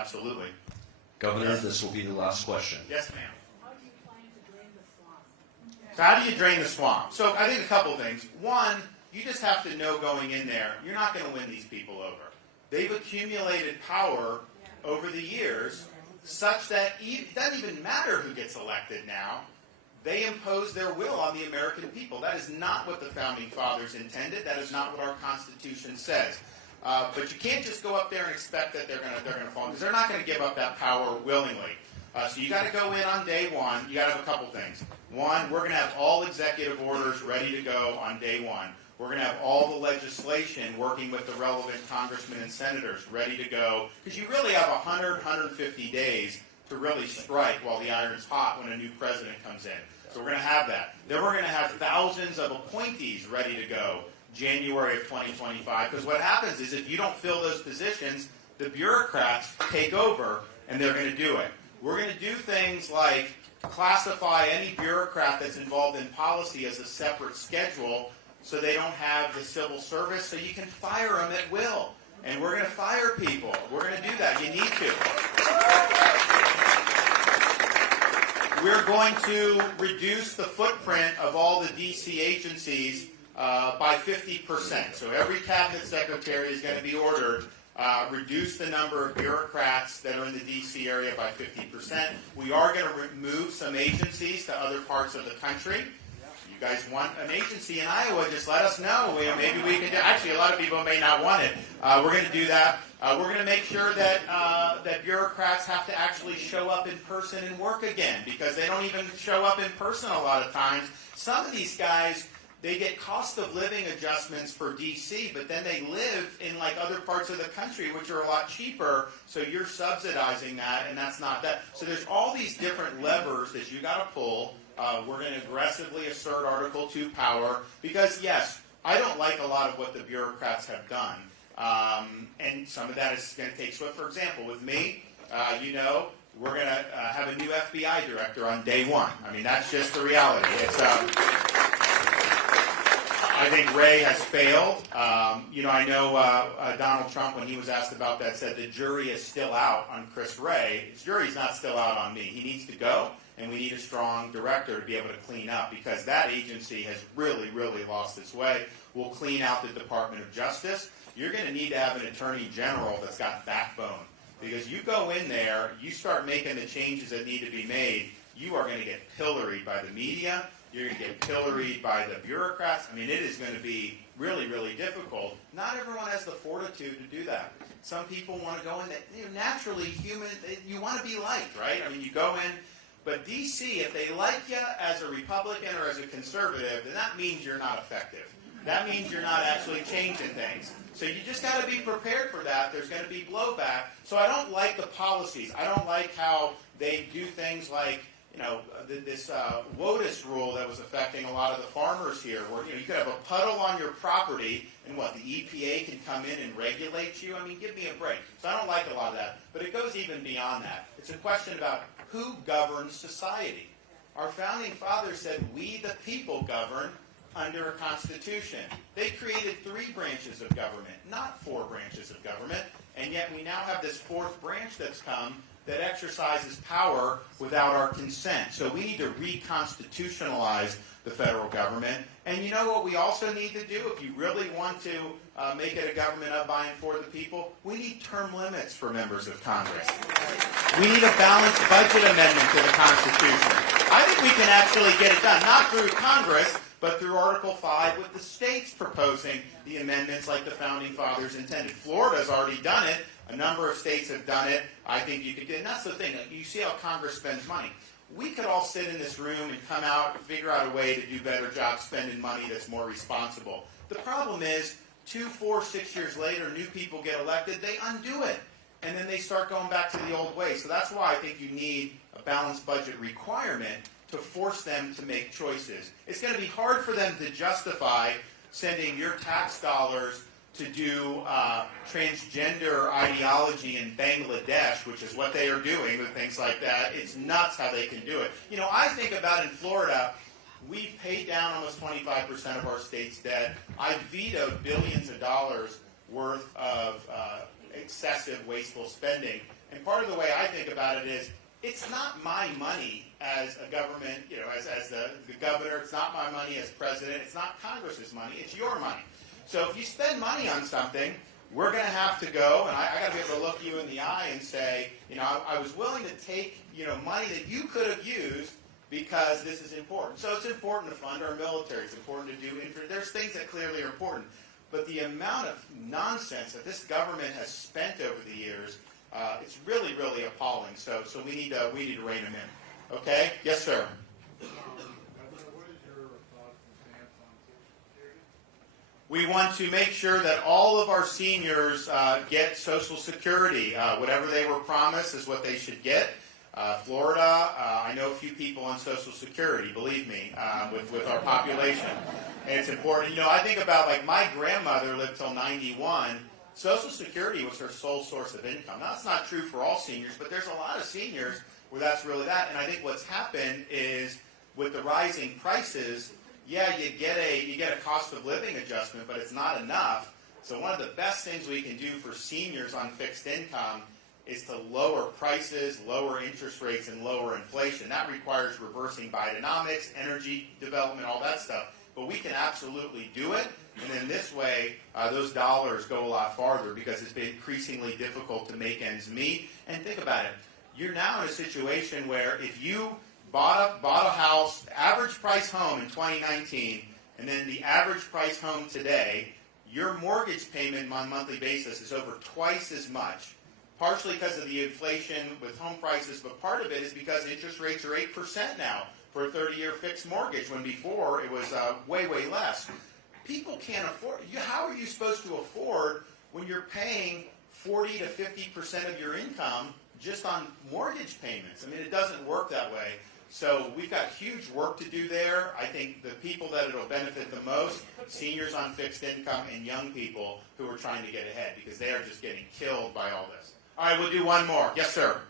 absolutely. Governor, this will be the last question. Yes, ma'am. How do you plan to drain the swamp? So how do you drain the swamp? So I think a couple things. One, you just have to know going in there, you're not going to win these people over. They've accumulated power over the years such that it doesn't even matter who gets elected now. They impose their will on the American people. That is not what the Founding Fathers intended. That is not what our Constitution says. But you can't just go up there and expect that they're going to fall, because they're not going to give up that power willingly. So you got to go in on day one. You got to have a couple things. One, we're going to have all executive orders ready to go on day one. We're going to have all the legislation working with the relevant congressmen and senators ready to go, because you really have 100, 150 days to really strike while the iron's hot when a new president comes in. So we're going to have that. Then we're going to have thousands of appointees ready to go January of 2025, because what happens is if you don't fill those positions, the bureaucrats take over, and they're going to do it. We're going to do things like classify any bureaucrat that's involved in policy as a separate schedule so they don't have the civil service, so you can fire them at will. And we're going to fire people. We're going to do that. You need to. We're going to reduce the footprint of all the D.C. agencies by 50%. So every cabinet secretary is going to be ordered reduce the number of bureaucrats that are in the D.C. area by 50%. We are going to move some agencies to other parts of the country. You guys want an agency in Iowa, just let us know. Maybe we can do. Actually, a lot of people may not want it. We're going to do that. We're going to make sure that that bureaucrats have to actually show up in person and work again, because they don't even show up in person a lot of times. Some of these guys, they get cost of living adjustments for D.C., but then they live in like other parts of the country, which are a lot cheaper, so you're subsidizing that, and that's not that. So there's all these different levers that you got to pull. We're going to aggressively assert Article 2 power, because, yes, I don't like a lot of what the bureaucrats have done, and some of that is going to take swift. For example, with me, we're going to have a new FBI director on day one. I mean, that's just the reality. It's I think Ray has failed. I know Donald Trump, when he was asked about that, said the jury is still out on Chris Wray. The jury's not still out on me. He needs to go, and we need a strong director to be able to clean up, because that agency has really, really lost its way. We'll clean out the Department of Justice. You're going to need to have an attorney general that's got backbone, because you go in there, you start making the changes that need to be made, you are going to get pilloried by the media. You're going to get pilloried by the bureaucrats. I mean, it is going to be really, really difficult. Not everyone has the fortitude to do that. Some people want to go in, naturally human, you want to be liked, right? I mean, you go in, but D.C., if they like you as a Republican or as a conservative, then that means you're not effective. That means you're not actually changing things. So you just got to be prepared for that. There's going to be blowback. So I don't like the policies. I don't like how they do things like, this WOTUS rule that was affecting a lot of the farmers here, where you could have a puddle on your property, and the EPA can come in and regulate you. I mean, give me a break. So I don't like a lot of that. But it goes even beyond that. It's a question about who governs society. Our founding fathers said, we the people govern under a constitution. They created 3 branches of government, not 4 branches of government, and yet we now have this 4th branch that's come that exercises power without our consent. So we need to reconstitutionalize the federal government. And you know what we also need to do if you really want to make it a government of, by, and for the people? We need term limits for members of Congress. We need a balanced budget amendment to the Constitution. I think we can actually get it done, not through Congress, but through Article 5 with the states proposing the amendments like the Founding Fathers intended. Florida's already done it. A number of states have done it. I think you could do it. And that's the thing. You see how Congress spends money. We could all sit in this room and come out and figure out a way to do better job spending money that's more responsible. The problem is 2, 4, 6 years later, new people get elected, they undo it. And then they start going back to the old way. So that's why I think you need a balanced budget requirement to force them to make choices. It's going to be hard for them to justify sending your tax dollars to do transgender ideology in Bangladesh, which is what they are doing with things like that. It's nuts how they can do it. I think about in Florida, we've paid down almost 25% of our state's debt. I vetoed billions of dollars worth of excessive, wasteful spending. And part of the way I think about it is, it's not my money as a government, as the governor. It's not my money as president. It's not Congress's money. It's your money. So if you spend money on something, we're going to have to go, and I got to be able to look you in the eye and say, I was willing to take, money that you could have used because this is important. So it's important to fund our military. It's important to do there's things that clearly are important. But the amount of nonsense that this government has spent over the years, it's really, really appalling. So we need to rein them in. Okay? Yes, sir. What is your thoughts and stance on Social Security? We want to make sure that all of our seniors get Social Security. Whatever they were promised is what they should get. Florida, I know a few people on Social Security, believe me, with our population. And it's important. I think about, like, my grandmother lived till 91. Social Security was her sole source of income. Now, that's not true for all seniors, but there's a lot of seniors where that's really that. And I think what's happened is, with the rising prices, yeah, you get a cost of living adjustment, but it's not enough. So one of the best things we can do for seniors on fixed income is to lower prices, lower interest rates, and lower inflation. That requires reversing Bidenomics, energy development, all that stuff. But we can absolutely do it, and then this way, those dollars go a lot farther because it's been increasingly difficult to make ends meet. And think about it. You're now in a situation where if you bought a house, average price home in 2019, and then the average price home today, your mortgage payment on a monthly basis is over twice as much. Partially because of the inflation with home prices, but part of it is because interest rates are 8% now for a 30-year fixed mortgage, when before it was way, way less. People can't afford. How are you supposed to afford when you're paying 40 to 50% of your income just on mortgage payments? I mean, it doesn't work that way. So we've got huge work to do there. I think the people that it'll benefit the most, seniors on fixed income and young people who are trying to get ahead, because they are just getting killed by all this. All right, we'll do one more. Yes, sir.